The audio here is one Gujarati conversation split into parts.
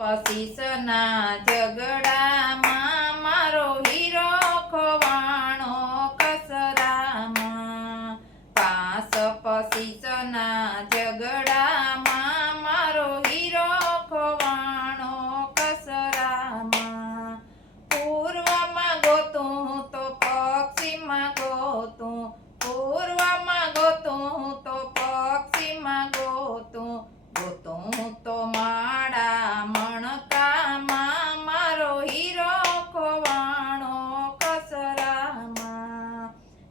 પસીસના ઝઘડામાં મારો હીરો ખોવાણો કસરામાં. પાસ પસીસના ઝઘડામાં મારો હીરો ખોવાણો કસરામાં. પૂર્વમાં ગોતું તો પશ્ચિમમાં ગોતું, પૂર્વમાં ગોતું તો પશ્ચિમમાં ગોતું, ગોતું તો માડા મણકામાં મારો હીરો ખોવાણો કસરામાં.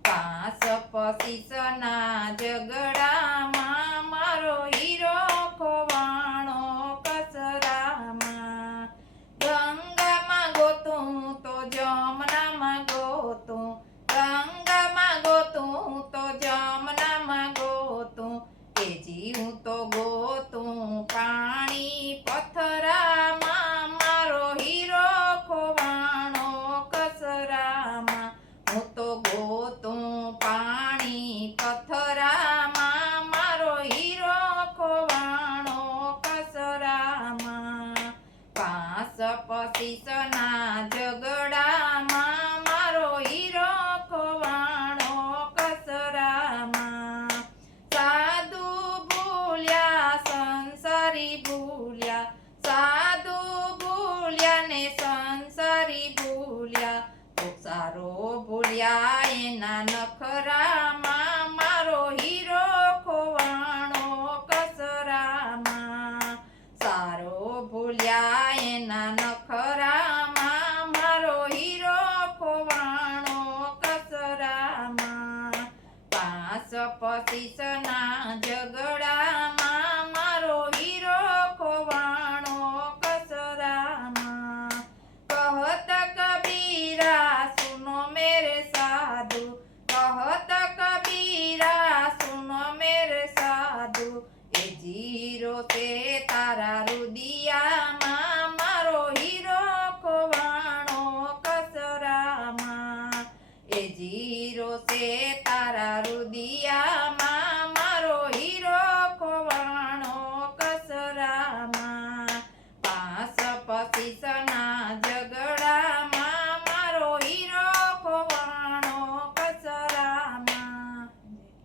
પાસ પસીસના ઝઘડામાં મારો હીરો ખોવાણો કસરામાં. ગંગામાં ગોતું તો જમનામાં ગોતું, ગંગામાં ગોતું તો જમનામાં ગોતું, એજી હું તો ગોતું પાણી પથરામાં મારો હીરો ખોવાણો કસરામાં. હું તો ગોતું પાણી પથરામાં મારો હીરો ખોવાણો કસરામાં. પાસ પસીસના ઝઘડામાં મારો હીરો ખોવાણો કસરામાં. સાધુ ભૂલ્યા સંસારી ભૂલ્યા, સાધુ ભૂલ્યા ને સંસારી ભૂલ્યા, તો સારો ભૂલ્યા એના નખરામાં મારો હીરો ખોવાણો કસરામાં. સારો ભૂલ્યા એના નખરામાં મારો હીરો ખોવાણો કસરામાં. પાસ પસીસના ઝઘડામાં મારો હીરો ખોવાણો કસરામાં. કહત કબીરા સુનો મેરે સાધુ, કહત કબીરા સુનો મેરે સાધુ, એ જીરો છે તારા રુદિયામાં મારો હીરો ખોવાણો કસરામાં. એ જીરો છે તારા રુદિયા